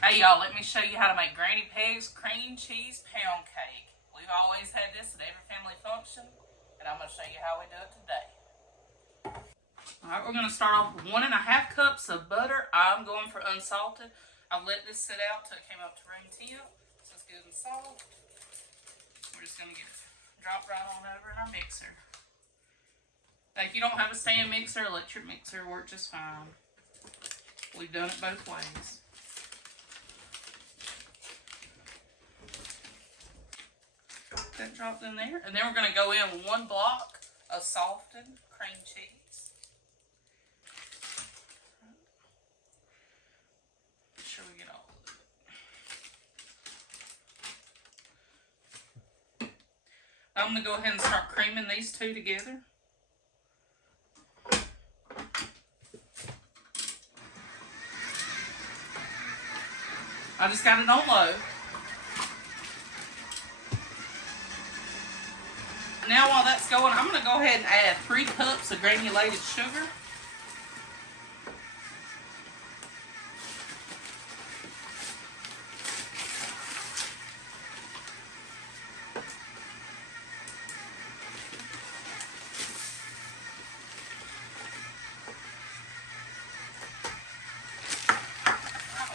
Hey y'all, let me show you how to make Granny Peg's cream cheese pound cake. We've always had this at every family function, and I'm going to show you how we do it today. Alright, we're going to start off with 1.5 cups of butter. I'm going for unsalted. I've let this sit out till it came up to room temp, so it's good and soft. We're just going to get it dropped right on over in our mixer. Now, if you don't have a stand mixer, electric mixer works just fine. We've done it both ways. That dropped in there, and then we're going to go in with 1 block of softened cream cheese. Make sure we get all of it. I'm going to go ahead and start creaming these two together. I just got it on low. Now while that's going, I'm going to go ahead and add 3 cups of granulated sugar.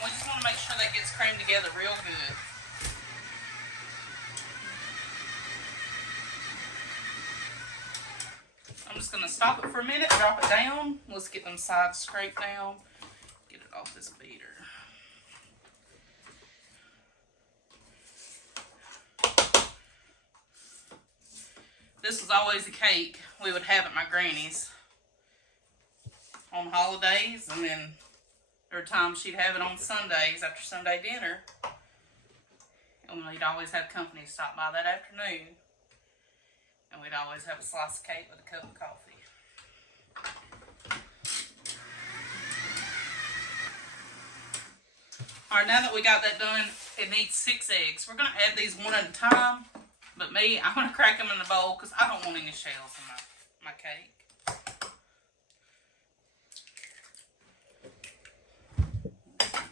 We just want to make sure that gets creamed together real good. I'm just going to stop it for a minute, drop it down. Let's get them sides scraped down. Get it off this beater. This was always a cake we would have at my granny's on holidays, and then there were times she'd have it on Sundays after Sunday dinner. And we'd always have company stop by that afternoon. And we'd always have a slice of cake with a cup of coffee. Alright, now that we got that done, it needs 6 eggs. We're going to add these one at a time. But me, I'm going to crack them in the bowl because I don't want any shells in my cake.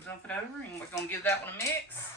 Dump it over, and we're going to give that one a mix.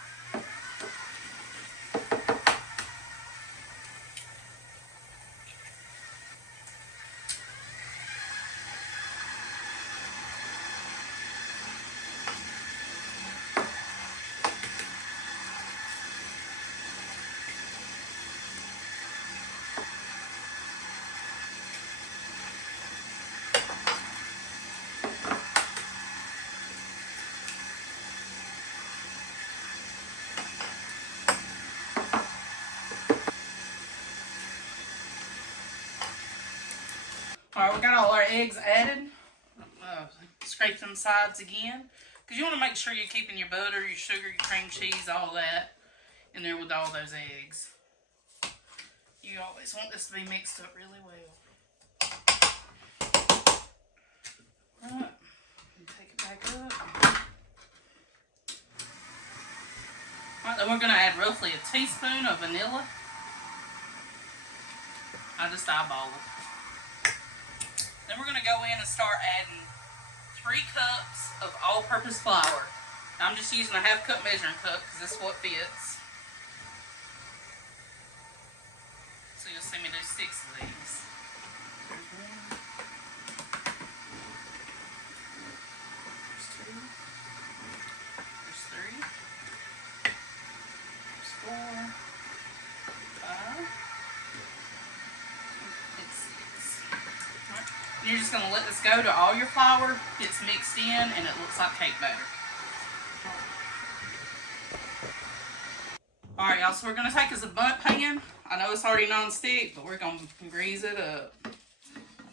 Alright, we got all our eggs added. Scrape them sides again. Because you want to make sure you're keeping your butter, your sugar, your cream cheese, all that in there with all those eggs. You always want this to be mixed up really well. Alright, take it back up. Alright, then we're going to add roughly a teaspoon of vanilla. I just eyeball it. Then we're going to go in and start adding 3 cups of all-purpose flour. Now, I'm just using a 1/2 cup measuring cup because this is what fits. So you'll see me do 6 of these. There's 1. There's 2. There's 3. There's 4. 5. You're just going to let this go to all your flour. It's mixed in and it looks like cake batter. Alright y'all, so we're going to take us a Bundt pan. I know it's already non-stick, but we're going to grease it up.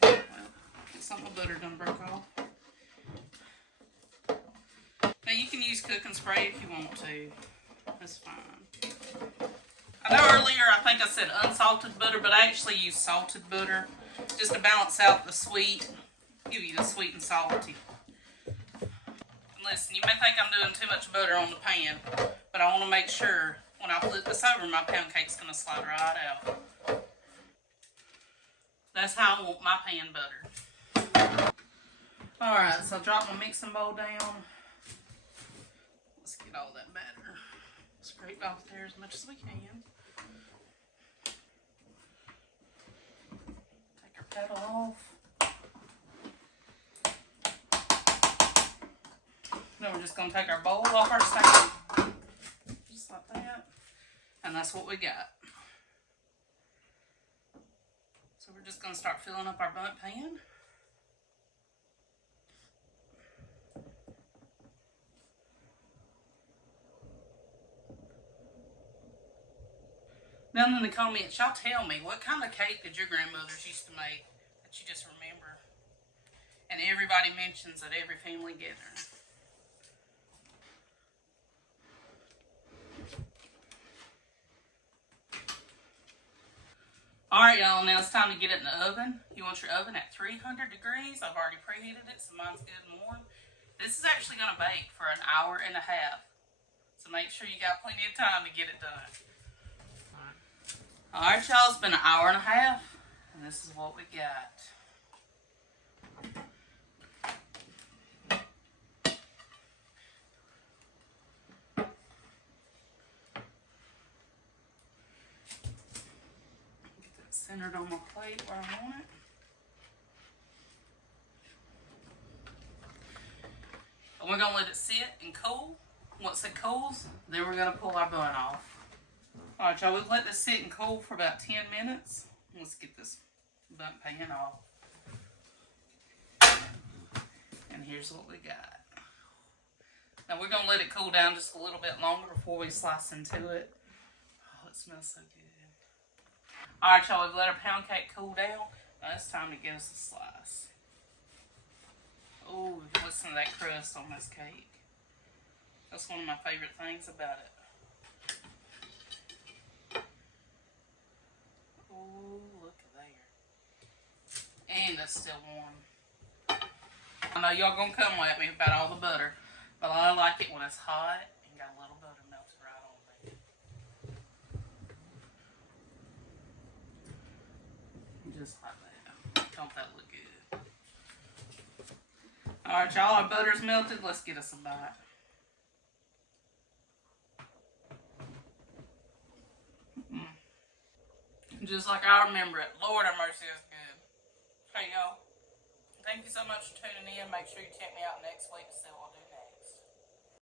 Well, get some of the butter done broke off. Now you can use cooking spray if you want to. That's fine. I know earlier I think I said unsalted butter, but I actually use salted butter. Just to balance out the sweet, give you the sweet and salty. And listen, you may think I'm doing too much butter on the pan, but I want to make sure when I flip this over, my pound cake's going to slide right out. That's how I want my pan buttered. Alright, so I drop my mixing bowl down. Let's get at all that batter. Scrape it off there as much as we can. Take our pedal off. Then we're just going to take our bowl off our stand. Just like that. And that's what we got. So we're just going to start filling up our Bundt pan. Down in the comments, y'all tell me, what kind of cake did your grandmothers used to make that you just remember? And everybody mentions at every family gathering. Alright, y'all, now it's time to get it in the oven. You want your oven at 300 degrees. I've already preheated it, so mine's good and warm. This is actually going to bake for an hour and a half. So make sure you got plenty of time to get it done. Alright, y'all, it's been an hour and a half, and this is what we got. Get that centered on my plate where I want it. And we're going to let it sit and cool. Once it cools, then we're going to pull our Bundt off. Alright, y'all, we've let this sit and cool for about 10 minutes. Let's get this Bundt pan off. And here's what we got. Now we're going to let it cool down just a little bit longer before we slice into it. Oh, it smells so good. Alright, y'all, we've let our pound cake cool down. Now it's time to get us a slice. Oh, listen to that crust on this cake. That's one of my favorite things about it. Oh, look at there. And it's still warm. I know y'all gonna come at me about all the butter, but I like it when it's hot and got a little butter melted right on there. Just like that. Don't that look good? Alright, y'all, our butter's melted. Let's get us a bite. Just like I remember it. Lord have mercy, it's good. Hey, y'all. Thank you so much for tuning in. Make sure you check me out next week to see what we'll do.